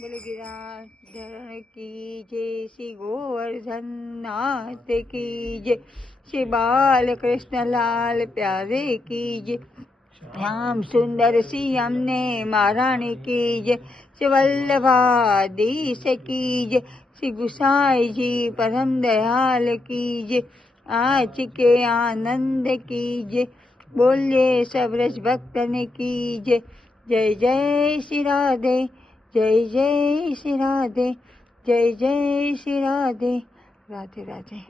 बोले गिरधर की जय, श्री गोवर्धन नाथ की जय, श्री बाल कृष्ण लाल प्यारे की जय, श्याम सुंदर सियाम ने महारानी की जय, श्री वल्लभाधीश की जय, श्री गुसाई जी परम दयाल की जय, आज के आनंद की जय, बोलिए सब रस भक्तन की जय। जय जय श्री राधे, जय जय श्री राधे, जय जय श्री राधे, राधे राधे।